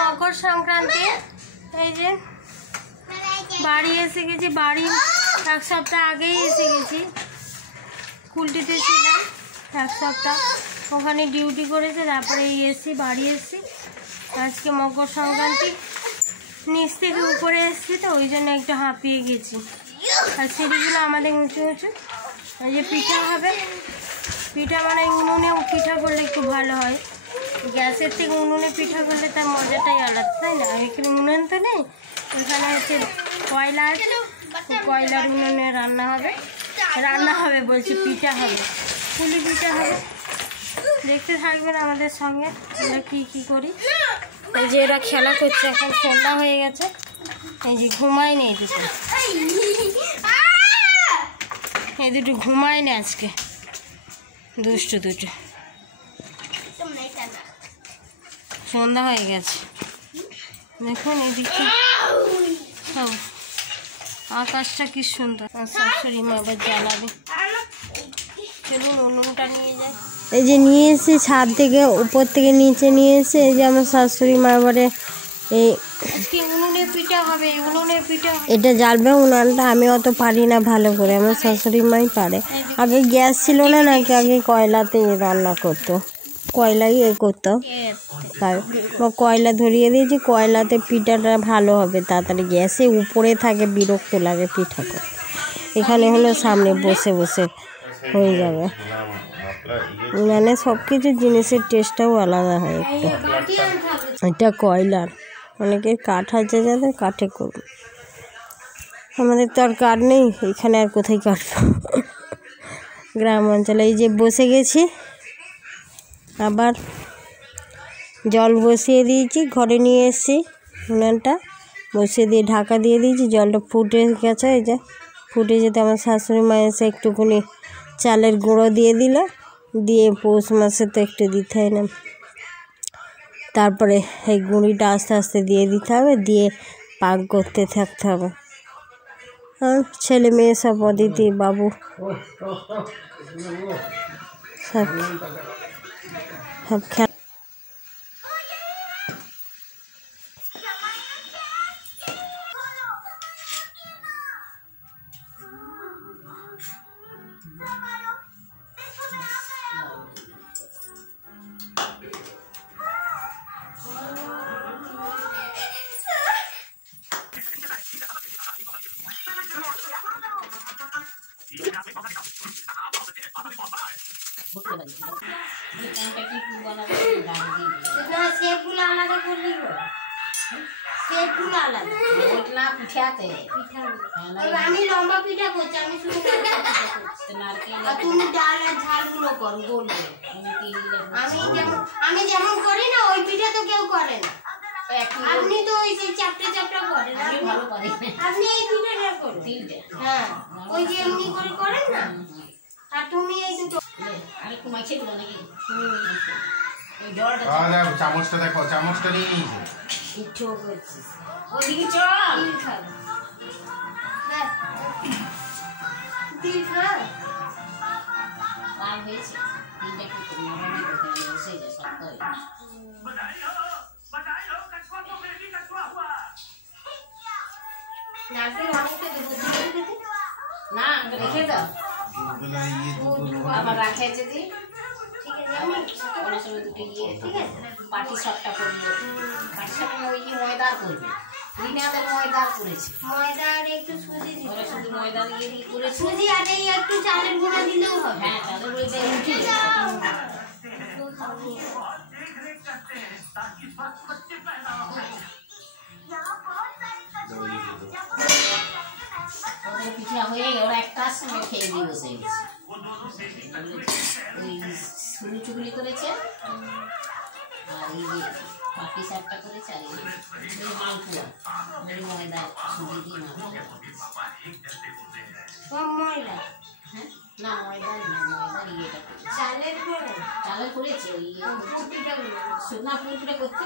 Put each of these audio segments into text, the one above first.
মকর সংক্রান্তি। এই যে বাড়ি এসে গেছি, বাড়ি এক সপ্তাহ আগেই এসে গেছি। কুলটিতে ছিলাম এক সপ্তাহ, ওখানে ডিউটি করেছে, তারপরে এসছি, বাড়ি এসছি। আজকে মকর সংক্রান্তি, নিচ থেকে উপরে এসছি তো ওই জন্য একটু হাঁপিয়ে গেছি। আর সিঁড়িগুলো আমাদের উঁচু উঁচু। এই যে পিঠা হবে, পিঠা মানে উনুনে পিঠা করলে একটু ভালো হয়। গ্যাসের থেকে উনুনে পিঠা করলে তার মজাটাই আলাদা, তাই না? এখানে উনুন তো নেই, এখানে হচ্ছে কয়লা আছে, কয়লার উনুনে রান্না হবে বলছি, পিঠা হবে, পুলি পিঠা হবে। দেখতে থাকবেন আমাদের সঙ্গে আমরা কী করি। এই যে এরা খেলা করছে, এখন সন্ধ্যা হয়ে গেছে। এই যে ঘুমায় নেই দুটো, এই দুটো ঘুমায় না আজকে, দুষ্টু দুটো। সন্ধ্যা হয়ে গেছে, দেখুন এদিকে সব আকাশটা কি সুন্দর। শাশুড়ি মা আবার জ্বালাবে, চলুন উনুনটা নিয়ে যাই। এই যে নিয়ে এসে ছাদ থেকে উপর থেকে নিচে নিয়ে এসে, এই যে আমার শাশুড়ি মা এবারে এই উনুনে পিঠা হবে, উনুনে পিঠা এটা জ্বালবে উনানটা। আমি অত পারি না ভালো করে, আমার শাশুড়ি মাই পারে। আগে গ্যাস ছিল না নাকি, আগে কয়লাতে রান্না করতো, কয়লাই করতো। কয়লা ধরিয়ে দিয়েছি, কয়লাতে পিঠাটা ভালো হবে তাড়াতাড়ি। গ্যাসে উপরে থাকে, বিরক্ত লাগে পিঠা করতে। এখানে হলো সামনে বসে বসে হয়ে যাবে। মানে সব কিছু জিনিসের টেস্টটাও আলাদা হয় একটু। এটা কয়লার, অনেকের কাঠ আছে যাদের, কাঠে করবে। আমাদের তো আর কাঠ নেই এখানে, আর কোথায় কাটবো। গ্রাম অঞ্চলে এই যে বসে গেছি, আবার জল বসিয়ে দিয়েছি, ঘরে নিয়ে এসেছি উনানটা বসিয়ে দিয়ে ঢাকা দিয়ে দিয়েছি। জলটা ফুটে গেছে, এই যে ফুটে যেতে আমার শাশুড়ি মা এসে একটুখানি চালের গুঁড়ো দিয়ে দিল, দিয়ে পৌষ মাসে তো একটু দিতে হয় না, তারপরে এই গুঁড়িটা আস্তে আস্তে দিয়ে দিতে হবে, দিয়ে পাক করতে থাকতে হবে। আর ছেলে মেয়ে সব অদিতি বাবু সব খেলা। আমি লম্বা পিঠা করছি, আমি শুধু তুমি ডাল আর ঝালগুলো করো গোল গোল। আমি যেমন করি না ওই পিঠা তো কেউ করে না। আপনি তো ওই চাপটা চাপটা করেন, আপনি এই পিঠাটা করুন। হ্যাঁ, ওই যে এমনি করে করেন না, আর তুমি এই দুটো আরেকটু মাখিয়ে দেবো নাকি? চামচটা দেখো, চামচটা নিয়ে ওদিকে চল খাবে না রেখে দাও, আবার রাখে যদি পাটি সাপটা করলো, পাটি সাপটা ওই ময়দা করবে, ময়দা করেছে, ময়দা আর একটু সুজি দিতে, শুধু ময়দা দিয়ে করে সুজি আর এই একটু চালের গুঁড়া দিলেও হবে। হ্যাঁ, চালের গুঁড়া উঠে পিঠা হয়ে গেল, একটার সঙ্গে খেয়ে দিয়ে বসে গেছে। ওই সুলি চুগলি করেছে, আর এই যে পাটি সাপটা করেছে, আর এই মালপুয়া ময়দা সুজি দিয়ে ময়দা। হ্যাঁ না, ময়দা না, ময়দা ইয়েটা চালের করেছে, ওই শুকনা পুরোটা করতে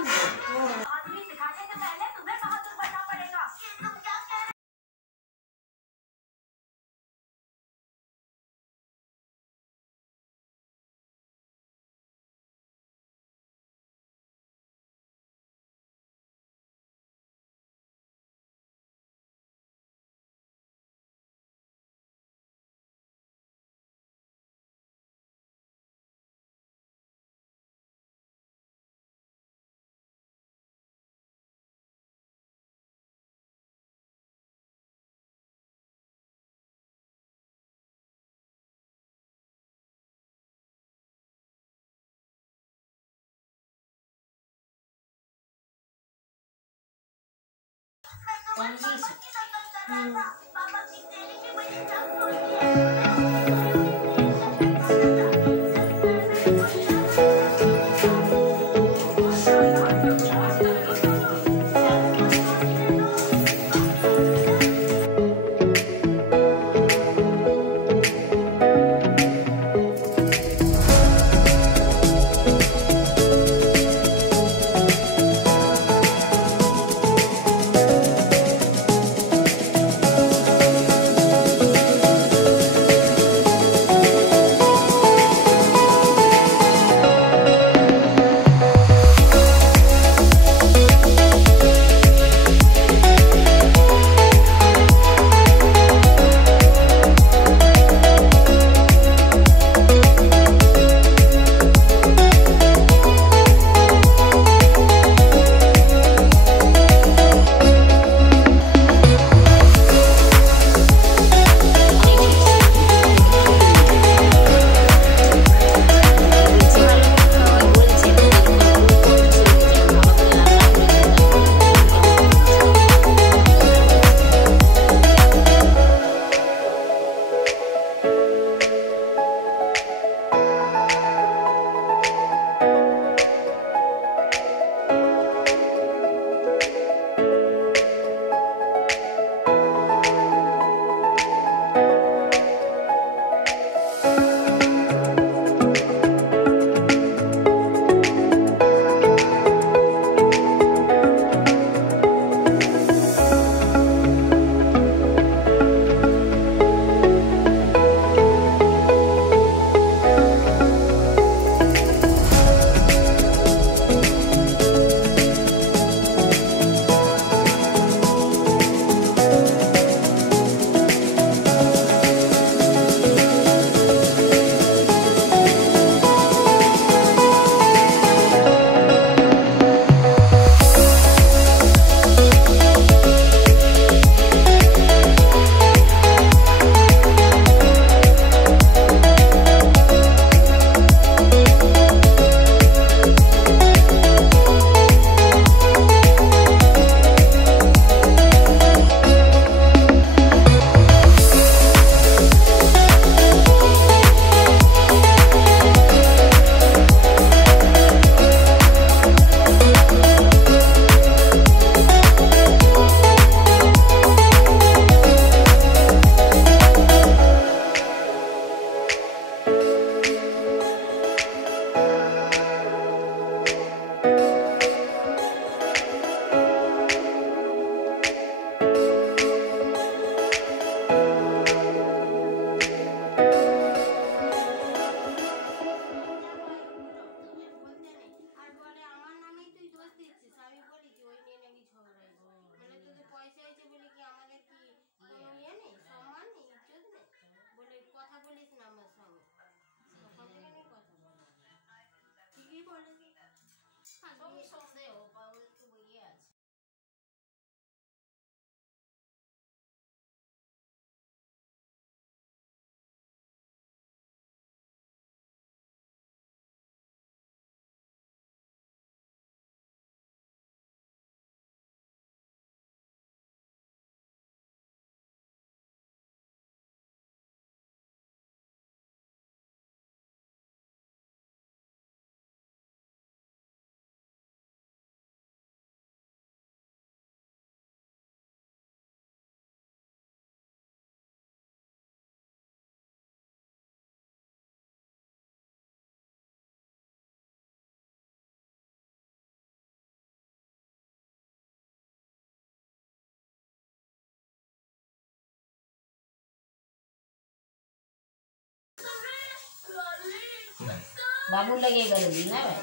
বাবুর লেগে গেল দিন না ভাই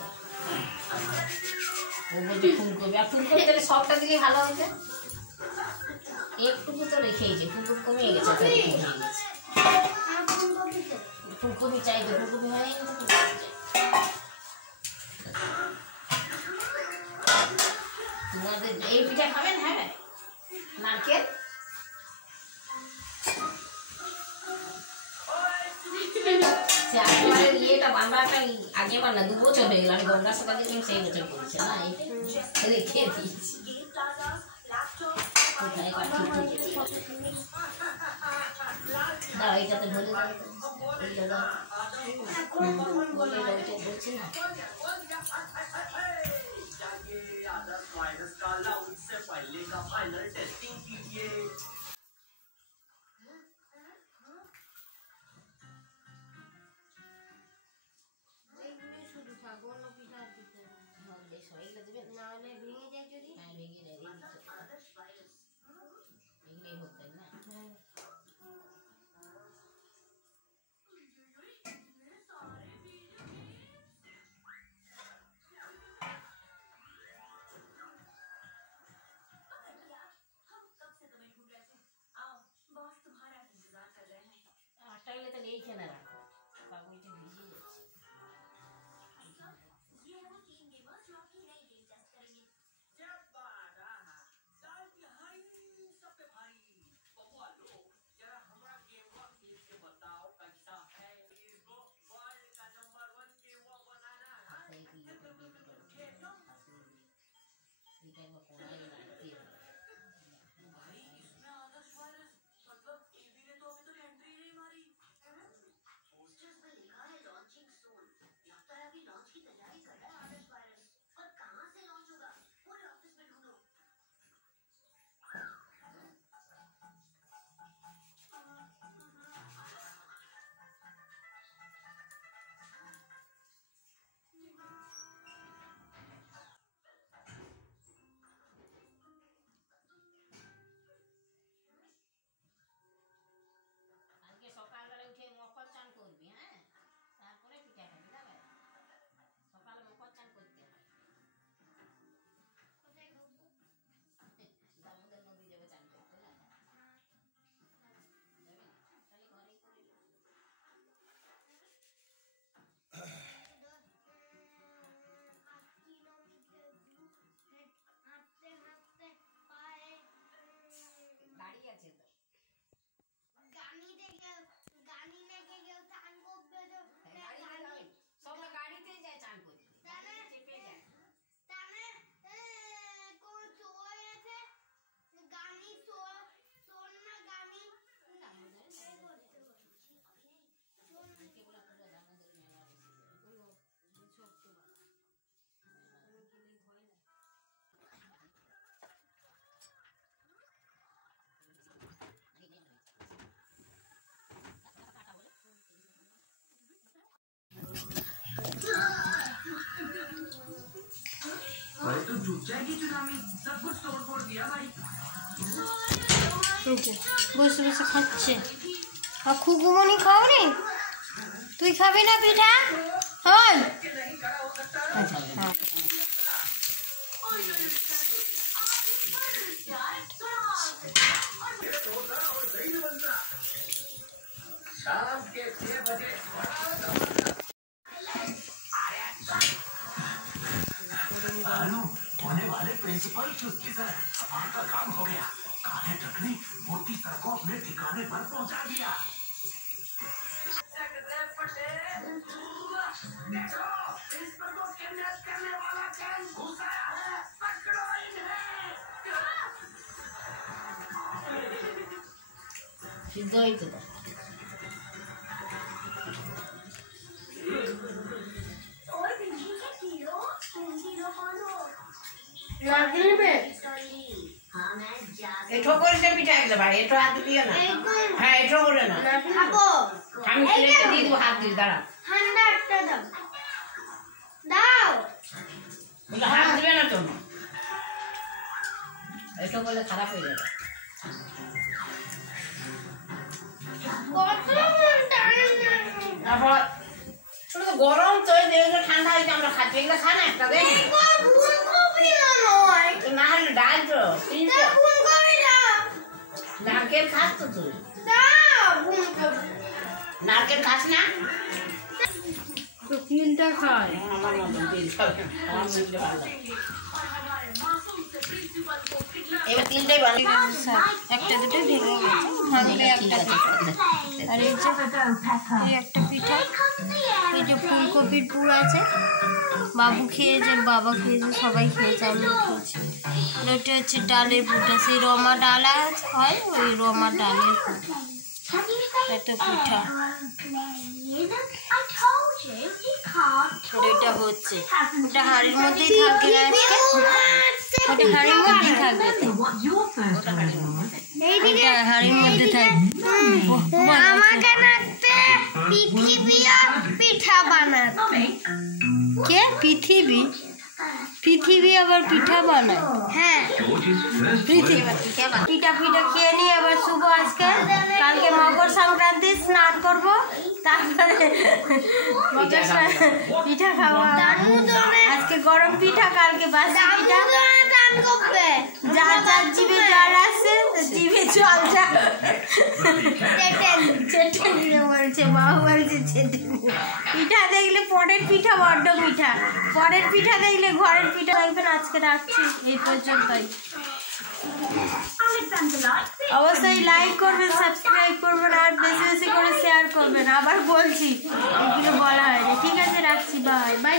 ও বলছে ফুলকপি আর ফুলকপি তাহলে সবটা দিলে ভালো হয়েছে একটুকু তো রেখেইছে ফুলকপি কমিয়ে গেছে ফুলকপি চাই তো ফুলকপি হয়নি তোমাদের এই পিঠা খাবেন হ্যাঁ নারকেল ইয়েটা বাংলাটা আগে বার না 2 বছর হয়ে গেল আমি গঙ্গা সকালে সেই বছর করেছি না রেখে দিয়েছি কোথায় কাটছি দাও এইটাতে ভরে দাও এইটা দাও বলে রয়েছে বলছি না শুধু থাকো অন্য পিঠা আর দিতে সবাইগুলো দেবেন না হলে ভেঙে যায় যদি। হ্যাঁ ভেঙে যায় ভেঙে হোক তাই না হ্যাঁ আটটা গেলে তাহলে এইখানে রাখো কাগজটা ভিজিয়ে যাচ্ছে সকালবেলা উঠে মকর চান করবি হ্যাঁ তারপরে পিঠা খাবি না ভাই সকালে মকর চান করতে হয় দামোদর নদী যাবে চান করতে না তাহলে ঘরেই করে গাড়ি আছে তো সব গাড়িতে যায় চান করতে চেপে যায় तो डूब जाएगी चुनामी सब कुछ तोड़ फोड़ दिया भाई বসে বসে খাচ্ছে আর খুকুমনি খাও নি তুই খাবি না পিঠা হয় शाम के 6 बजे होने वाले प्रिंसिपल चुस्की सर आपका काम हो गया काले टकनी मोटी सड़कों अपने ठिकाने पर पहुंचा दिया देखो प्रिंसिपल को किडनैप करने वाला गैंग घुस आया है पकड़ो इन्हें সিদ্ধ হয়েছে তো এঠো করে সে পিঠা একদম ভাই এঠো হাত দিও না হ্যাঁ এঠো করে না আমি প্লেটে দিয়ে দেবো হাত দিয়ে দাঁড়া বলে হাত দিবে না তো এঠো করলে খারাপ হয়ে যাবে তারপর ছোট তো গরম তো ঠান্ডা হয়েছে আমরা খাচ্ছি এগুলো খা না একটা দেখ না হলে ডাল তো নারকেল খাস তো তুই নারকেল খাস না তো তিলটা খায় আমার মতন তিল খাবে আমার মিললে ভালো এবার তিনটাই বানাই। একটা দুটো ভেঙে গেছে, ভাঙলে একটা পিঠা। আর এই যে এই একটা পিঠা, এই যে ফুলকপির পুর আছে, বাবু খেয়েছে, বাবা খেয়েছে, সবাই খেয়েছে, আমিও খেয়েছি। ওটা হচ্ছে ডালের পুরটা, সেই রমা ডাল হয়, ওই রমা ডালের পুর, এত পিঠা। এটা হচ্ছে, ওটা হাঁড়ির মধ্যেই থাকবে, ওটা হাঁড়ির মধ্যেই থাকবে, এইটা হাঁড়ির মধ্যে থাকবে। আমাকে নাচতে পৃথিবী আর পিঠা বানাতে। কে? পৃথিবী? পৃথিবী আবার পিঠা বানায়? হ্যাঁ, পিঠা পিঠা খেয়ে নিয়ে আবার শুভ আজকে, কালকে মকর সংক্রান্তি, স্নান করবো, তারপরে পিঠা খাবো। আজকে গরম পিঠা, কালকে বাসি পিঠা। যার যার জিভে জল আসছে, জিভে জল যা চেটে নিয়ে বলছে, বাবু বলছে চেটে নিয়ে। পিঠা দেখলে পরের পিঠা বড্ড মিঠা, পরের পিঠা দেখলে ঘরের পিঠা লাগবে না। আজকে রাখছি এই পর্যন্তই। অবশ্যই লাইক করবেন, সাবস্ক্রাইব করবেন, আর বেশি বেশি করে শেয়ার করবেন। আবার বলছি, এগুলো বলা হয়নি। ঠিক আছে, রাখছি, বাই বাই।